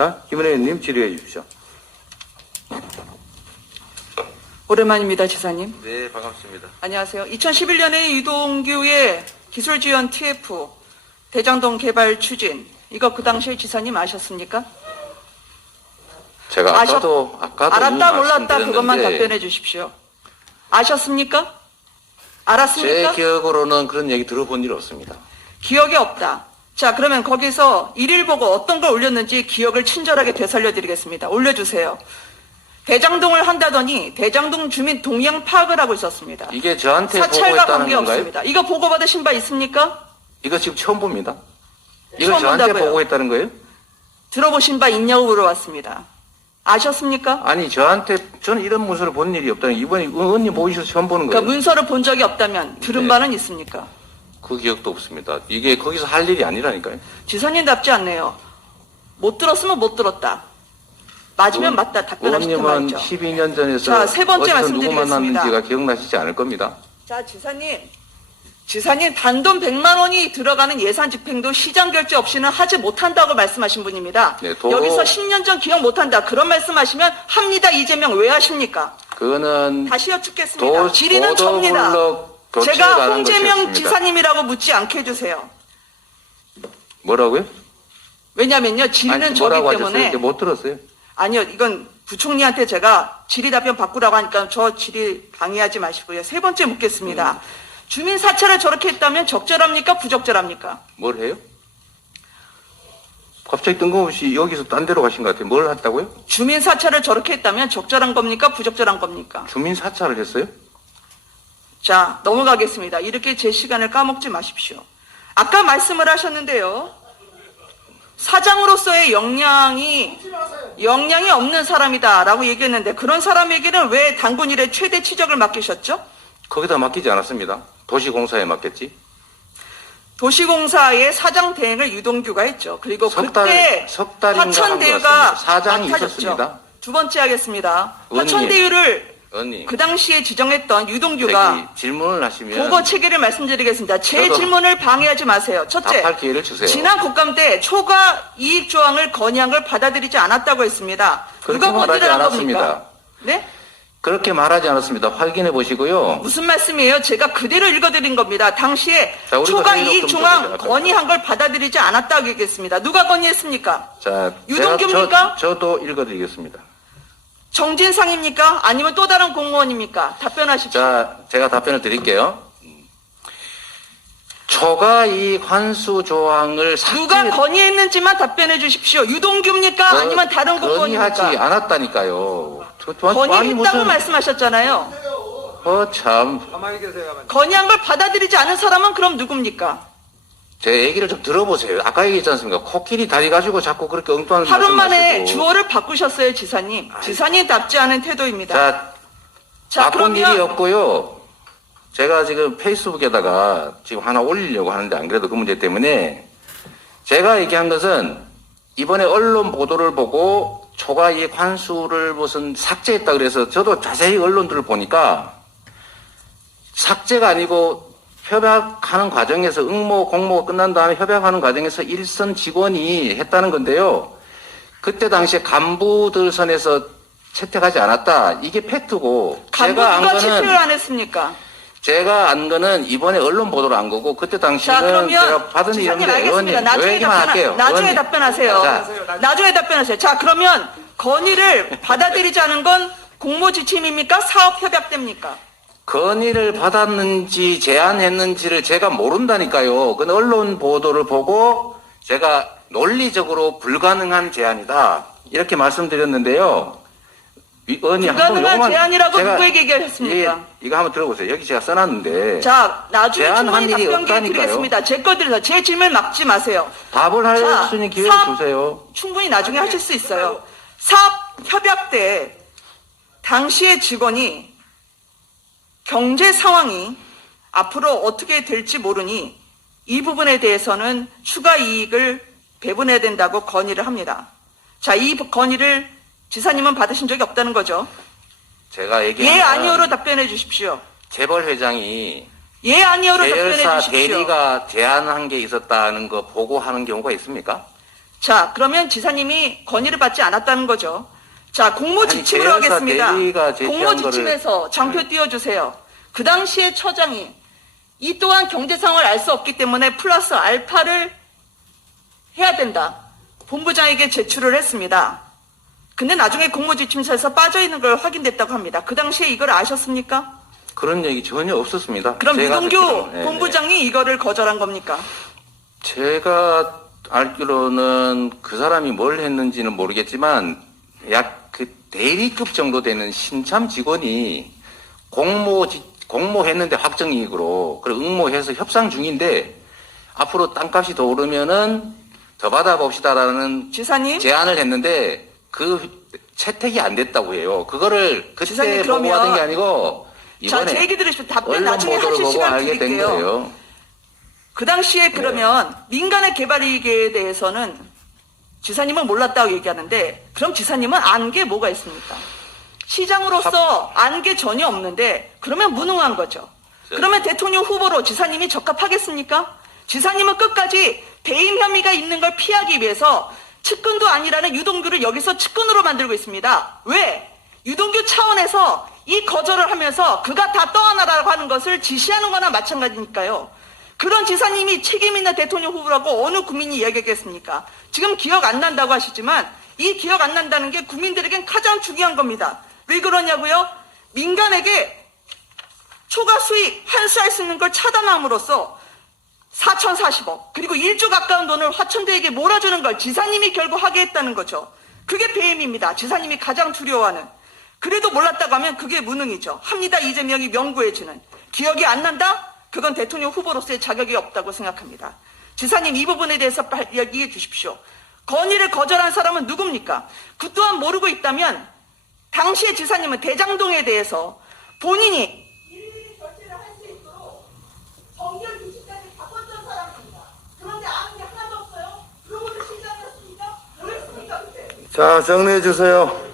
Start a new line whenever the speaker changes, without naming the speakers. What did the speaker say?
자, 김은혜 의원님 질의해 주십시오.
오랜만입니다, 지사님.
네, 반갑습니다.
안녕하세요. 2011년에 유동규의 기술지원 TF 대장동 개발 추진 이거 그 당시에 지사님 아셨습니까?
제가 아까도 아까도
알았다 몰랐다 그것만 답변해 주십시오. 아셨습니까?
제
알았습니까?
기억으로는 그런 얘기 들어본 일 없습니다.
기억이 없다. 자, 그러면 거기서 일일 보고 어떤 걸 올렸는지 기억을 친절하게 되살려 드리겠습니다. 올려주세요. 대장동을 한다더니 대장동 주민 동향 파악을 하고 있었습니다.
이게 저한테
사찰과
보고했다는
관계
건가요?
없습니다. 이거 보고받으신 바 있습니까?
이거 지금 처음 봅니다. 이거
처음
저한테
본다고요?
보고했다는 거예요?
들어보신 바 있냐고 물어봤습니다. 아셨습니까?
아니 저한테 저는 이런 문서를 본 일이 없다는 게 이번에 의원님 보이셔서 처음 보는 거예요.
그러니까 문서를 본 적이 없다면 들은
네.
바는 있습니까?
그 기억도 없습니다. 이게 거기서 할 일이 아니라니까요.
지사님답지 않네요. 못 들었으면 못 들었다. 맞으면 맞다. 답변하실
의원님은
말이죠.
12년 전에서
자, 세 번째
어디서 누구
말씀드리겠습니다.
만났는지가 기억나시지 않을 겁니다.
자, 지사님. 지사님 단돈 100만 원이 들어가는 예산 집행도 시장 결제 없이는 하지 못한다고 말씀하신 분입니다.
네, 도로-
여기서 10년 전 기억 못한다. 그런 말씀하시면 합니다. 이재명 왜 하십니까?
그거는
다시 여쭙겠습니다.
도,
접니다.
도덕블록 교체에
제가 홍재명. 지사님이라고 묻지 않게 해주세요.
뭐라고요?
왜냐면요, 질의는
아니,
저기
뭐라고 하셨어요?
때문에.
이제 못 들었어요.
아니요, 이건 부총리한테 제가 질의 답변 바꾸라고 하니까 저 질의 방해하지 마시고요. 세 번째 묻겠습니다.
음.
주민 사찰을 저렇게 했다면 적절합니까? 부적절합니까?
뭘 해요? 갑자기 뜬금없이 여기서 딴 데로 가신 것 같아요. 뭘 했다고요?
주민 사찰을 저렇게 했다면 적절한 겁니까? 부적절한 겁니까?
주민 사찰을 했어요?
자, 넘어가겠습니다. 이렇게 제 시간을 까먹지 마십시오. 아까 말씀을 하셨는데요. 사장으로서의 역량이 역량이 없는 사람이다라고 얘기했는데 그런 사람에게는 왜 당군 일의 최대 치적을 맡기셨죠?
거기다 맡기지 않았습니다. 도시공사에 맡겼지.
도시공사의 사장 대행을 유동규가 했죠. 그리고
석 달-
그때
석 달인가 한것
화천대유가.
사장이
맡아졌죠.
있었습니다.
두 번째 하겠습니다.
의원님.
화천대유를
언니,
그 당시에 지정했던 유동규가
질문을 하시면
보고 체계를 말씀드리겠습니다. 제 질문을 방해하지 마세요. 첫째,
답할 기회를 주세요.
지난 국감 때 초과 이익 조항을 건의한 걸 받아들이지 않았다고 했습니다. 누가
말하지
건의를 한
않았습니다.
겁니까? 네?
그렇게 말하지 않았습니다. 확인해 보시고요.
무슨 말씀이에요? 제가 그대로 읽어드린 겁니다. 당시에
자,
초과 이익
좀
조항. 건의한 걸 받아들이지 않았다고 얘기했습니다. 누가 건의했습니까?
자,
유동규입니까?
저, 저도 읽어드리겠습니다.
정진상입니까? 아니면 또 다른 공무원입니까? 답변하십시오.
자, 제가 답변을 드릴게요. 초과 이익 환수 조항을
누가
삭제
건의했는지만 답변해 주십시오. 유동규입니까? 아니면 다른 공무원입니까?
건의하지 않았다니까요. 저- 저- 아니,
건의했다고
무슨-
말씀하셨잖아요.
어, 참.
건의한 걸 받아들이지 않은 사람은 그럼 누굽니까?
제 얘기를 좀 들어보세요. 아까 얘기했지 않습니까? 코끼리 다리 가지고 자꾸 그렇게 엉뚱한
하루
말씀
만에
하시고.
주어를 바꾸셨어요, 지사님. 지사님답지 않은 태도입니다.
자,
자,
바꾼 일이
그러면
없고요. 제가 지금 페이스북에다가 지금 하나 올리려고 하는데 안 그래도 그 문제 때문에 제가 얘기한 것은 이번에 언론 보도를 보고 초과 이익 환수를 무슨 삭제했다 그래서 저도 자세히 언론들을 보니까 삭제가 아니고 협약하는 과정에서 응모 공모가 끝난 다음에 협약하는 과정에서 일선 직원이 했다는 건데요. 그때 당시에 간부들 선에서 채택하지 않았다. 이게 팩트고 제가 안 거는
안 했습니까?
제가 안 거는 이번에 언론 보도를 안 거고 그때
자,
당시는
그러면
제가 받은
지사님
일인데 의원님
알겠습니다. 나중에
얘기만
답변,
할게요.
나중에
의원님.
답변하세요.
자,
나중에 답변하세요. 자, 그러면 건의를 받아들이지 않은 건 공모 지침입니까? 사업 협약 때입니까?
건의를 받았는지 제안했는지를 제가 모른다니까요. 그 언론 보도를 보고 제가 논리적으로 불가능한 제안이다 이렇게 말씀드렸는데요. 이- 의원님 한번
불가능한 제안이라고
제가-
누구에게 얘기하셨습니까?
예, 이거 한번 들어보세요. 여기 제가 써놨는데
자, 나중에 충분히 답변 기회. 드리겠습니다. 제거 드려서 제 질문 막지 마세요.
답을 할
자,
수 있는 기회를 주세요.
충분히 나중에 하실 수 있어요. 사업 협약 때 당시의 직원이 경제 상황이 앞으로 어떻게 될지 모르니 이 부분에 대해서는 추가 이익을 배분해야 된다고 건의를 합니다. 자, 이 건의를 지사님은 받으신 적이 없다는 거죠.
제가 얘기한
예,
건
아니오로 답변해 주십시오.
재벌 회장이
예, 아니오로 답변해
계열사
주십시오.
대리가 제안한 게 있었다는 거 보고하는 경우가 있습니까?
자, 그러면 지사님이 건의를 받지 않았다는 거죠. 자, 공모
아니,
지침으로
계열사
하겠습니다.
대리가 제시한
공모
거를-
지침에서 장표 띄워주세요. 그 당시에 처장이 이 또한 경제 상황을 알 수 없기 때문에 플러스 알파를 해야 된다. 본부장에게 제출을 했습니다. 근데 나중에 공모지침서에서 빠져 있는 걸 확인됐다고 합니다. 그 당시에 이걸 아셨습니까?
그런 얘기 전혀 없었습니다.
그럼
제가
유동규
듣기로는. 네, 네.
본부장이 이거를 거절한 겁니까?
제가 알기로는 그 사람이 뭘 했는지는 모르겠지만 약 그 대리급 정도 되는 신참 직원이 공모 지- 공모했는데 확정이익으로 그리고 응모해서 협상 중인데 앞으로 땅값이 더 오르면은 더 받아봅시다라는
지사님,
제안을 했는데 그 채택이 안 됐다고 해요. 그거를 그때
지사님, 그러면-
하는 게 아니고
자,
이번에
제 얘기 들으시면 답변
언론
나중에
보도를
하실
보고
시간
알게 된
드릴게요.
거예요.
그 당시에 그러면 민간의 개발 이익에 대해서는 지사님은 몰랐다고 얘기하는데 그럼 지사님은 안 게 뭐가 있습니까? 시장으로서 안 게 전혀 없는데 그러면 무능한 거죠. 그러면 대통령 후보로 지사님이 적합하겠습니까? 지사님은 끝까지 배임 혐의가 있는 걸 피하기 위해서 측근도 아니라는 유동규를 여기서 측근으로 만들고 있습니다. 왜? 유동규 차원에서 이 거절을 하면서 그가 다 떠나라고 하는 것을 지시하는 거나 마찬가지니까요. 그런 지사님이 책임 있는 대통령 후보라고 어느 국민이 이야기하겠습니까? 지금 기억 안 난다고 하시지만 이 기억 안 난다는 게 국민들에겐 가장 중요한 겁니다. 왜 그러냐고요? 민간에게 초과 수익 환수할 수 있는 걸 차단함으로써 4,040억 그리고 1조 가까운 돈을 화천대에게 몰아주는 걸 지사님이 결국 하게 했다는 거죠. 그게 배임입니다. 지사님이 가장 두려워하는. 그래도 몰랐다고 하면 그게 무능이죠. 합니다. 이재명이 명구해주는. 기억이 안 난다? 그건 대통령 후보로서의 자격이 없다고 생각합니다. 지사님 이 부분에 대해서 얘기해 주십시오. 건의를 거절한 사람은 누굽니까? 그 또한 모르고 있다면 당시의 지사님은 대장동에 대해서 본인이?
자, 정리해 주세요.